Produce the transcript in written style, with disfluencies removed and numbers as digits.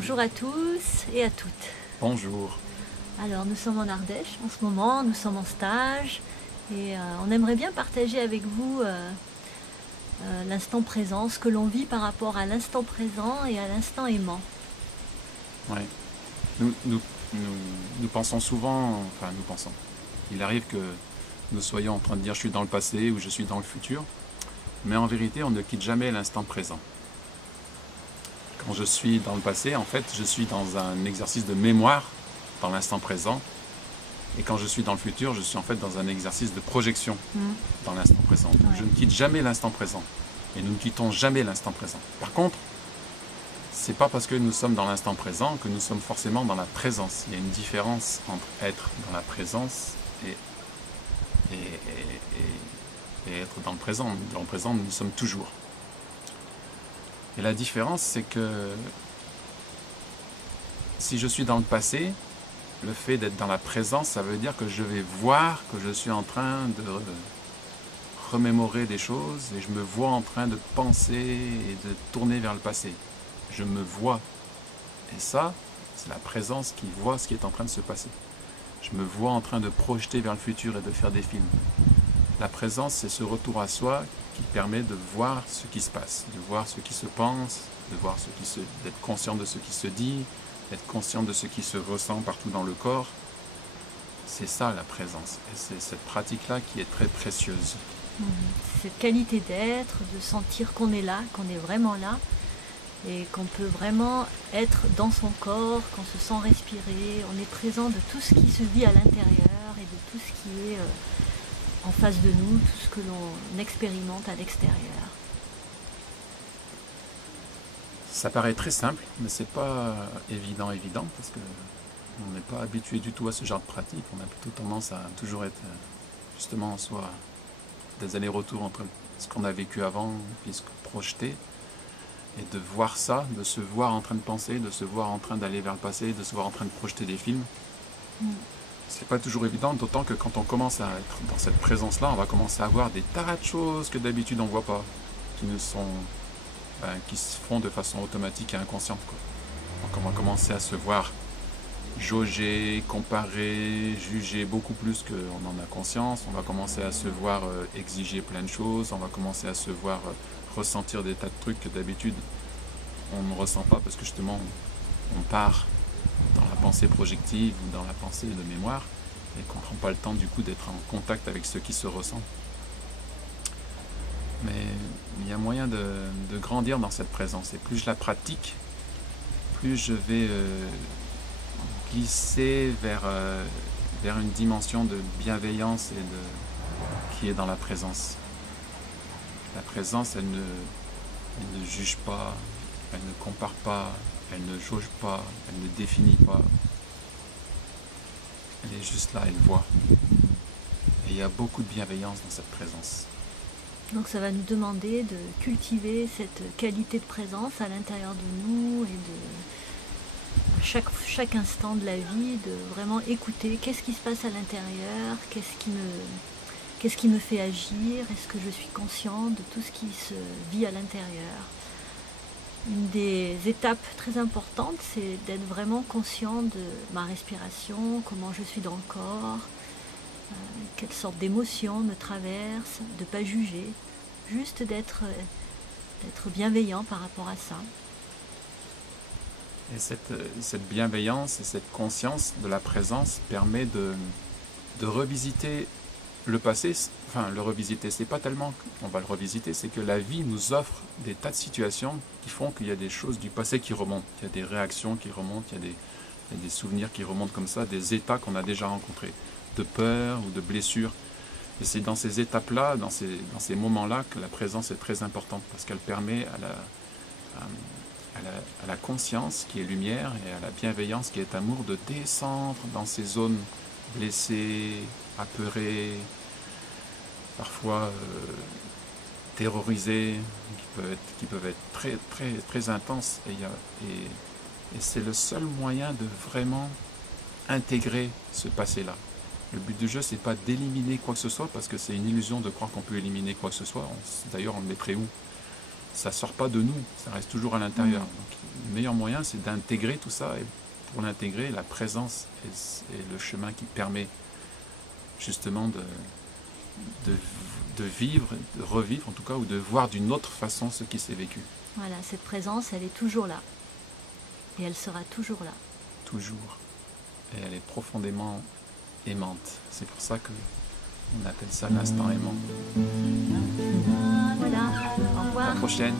Bonjour à tous et à toutes. Bonjour. Alors nous sommes en Ardèche en ce moment, nous sommes en stage et on aimerait bien partager avec vous l'instant présent, ce que l'on vit par rapport à l'instant présent et à l'instant aimant. Ouais. Nous pensons souvent, enfin nous pensons, il arrive que nous soyons en train de dire je suis dans le passé ou je suis dans le futur, mais en vérité on ne quitte jamais l'instant présent. Quand je suis dans le passé, en fait, je suis dans un exercice de mémoire dans l'instant présent. Et quand je suis dans le futur, je suis en fait dans un exercice de projection dans l'instant présent. Donc, je ne quitte jamais l'instant présent. Et nous ne quittons jamais l'instant présent. Par contre, c'est pas parce que nous sommes dans l'instant présent que nous sommes forcément dans la présence. Il y a une différence entre être dans la présence et être dans le présent. Dans le présent, nous sommes toujours. Et la différence, c'est que si je suis dans le passé, le fait d'être dans la présence, ça veut dire que je vais voir que je suis en train de remémorer des choses et je me vois en train de penser et de tourner vers le passé. Je me vois. Et ça, c'est la présence qui voit ce qui est en train de se passer. Je me vois en train de projeter vers le futur et de faire des films. La présence, c'est ce retour à soi qui permet de voir ce qui se passe, de voir ce qui se pense, d'être conscient de ce qui se dit, d'être conscient de ce qui se ressent partout dans le corps. C'est ça la présence. Et c'est cette pratique-là qui est très précieuse. Cette qualité d'être, de sentir qu'on est là, qu'on est vraiment là, et qu'on peut vraiment être dans son corps, qu'on se sent respirer, on est présent de tout ce qui se vit à l'intérieur et de tout ce qui est en face de nous, tout ce que l'on expérimente à l'extérieur. Ça paraît très simple, mais c'est pas évident, parce que on n'est pas habitué du tout à ce genre de pratique. On a plutôt tendance à toujours être justement soit des allers-retours entre ce qu'on a vécu avant et ce qu'on projetait. Et de voir ça, de se voir en train de penser, de se voir en train d'aller vers le passé, de se voir en train de projeter des films. C'est pas toujours évident, d'autant que quand on commence à être dans cette présence-là, on va commencer à voir des tas de choses que d'habitude on voit pas, qui se font de façon automatique et inconsciente, quoi. Donc on va commencer à se voir jauger, comparer, juger beaucoup plus qu'on en a conscience. On va commencer à se voir exiger plein de choses. On va commencer à se voir ressentir des tas de trucs que d'habitude on ne ressent pas parce que justement on part dans la pensée projective ou dans la pensée de mémoire et qu'on ne prend pas le temps du coup d'être en contact avec ce qui se ressent. Mais il y a moyen de grandir dans cette présence. Et plus je la pratique, plus je vais glisser vers une dimension de bienveillance qui est dans la présence. La présence, elle ne juge pas, elle ne compare pas, elle ne jauge pas, elle ne définit pas. Elle est juste là, elle voit. Et il y a beaucoup de bienveillance dans cette présence. Donc ça va nous demander de cultiver cette qualité de présence à l'intérieur de nous et de chaque instant de la vie, de vraiment écouter qu'est-ce qui se passe à l'intérieur, qu'est-ce qui me fait agir, est-ce que je suis conscient de tout ce qui se vit à l'intérieur. Une des étapes très importantes, c'est d'être vraiment conscient de ma respiration, comment je suis dans le corps, quelle sorte d'émotions me traversent, de ne pas juger, juste d'être bienveillant par rapport à ça. Et cette bienveillance et cette conscience de la présence permet de revisiter le passé. Enfin, le revisiter, c'est pas tellement qu'on va le revisiter, c'est que la vie nous offre des tas de situations qui font qu'il y a des choses du passé qui remontent, il y a des réactions qui remontent, il y a des souvenirs qui remontent comme ça, des états qu'on a déjà rencontrés, de peur ou de blessure. Et c'est dans ces étapes-là, dans ces moments-là, que la présence est très importante, parce qu'elle permet à la conscience qui est lumière et à la bienveillance qui est amour de descendre dans ces zones blessées, apeurées, parfois terrorisées, qui peuvent être très, très, très intenses. Et c'est le seul moyen de vraiment intégrer ce passé-là. Le but du jeu, c'est pas d'éliminer quoi que ce soit, parce que c'est une illusion de croire qu'on peut éliminer quoi que ce soit. D'ailleurs, on le mettrait où? ça sort pas de nous, ça reste toujours à l'intérieur. Donc, le meilleur moyen, c'est d'intégrer tout ça. Et pour l'intégrer, la présence est le chemin qui permet justement de vivre, de revivre en tout cas, ou de voir d'une autre façon ce qui s'est vécu. Voilà, cette présence, elle est toujours là. Et elle sera toujours là. Toujours. Et elle est profondément aimante. C'est pour ça qu'on appelle ça l'instant aimant. Voilà, au À revoir. la prochaine.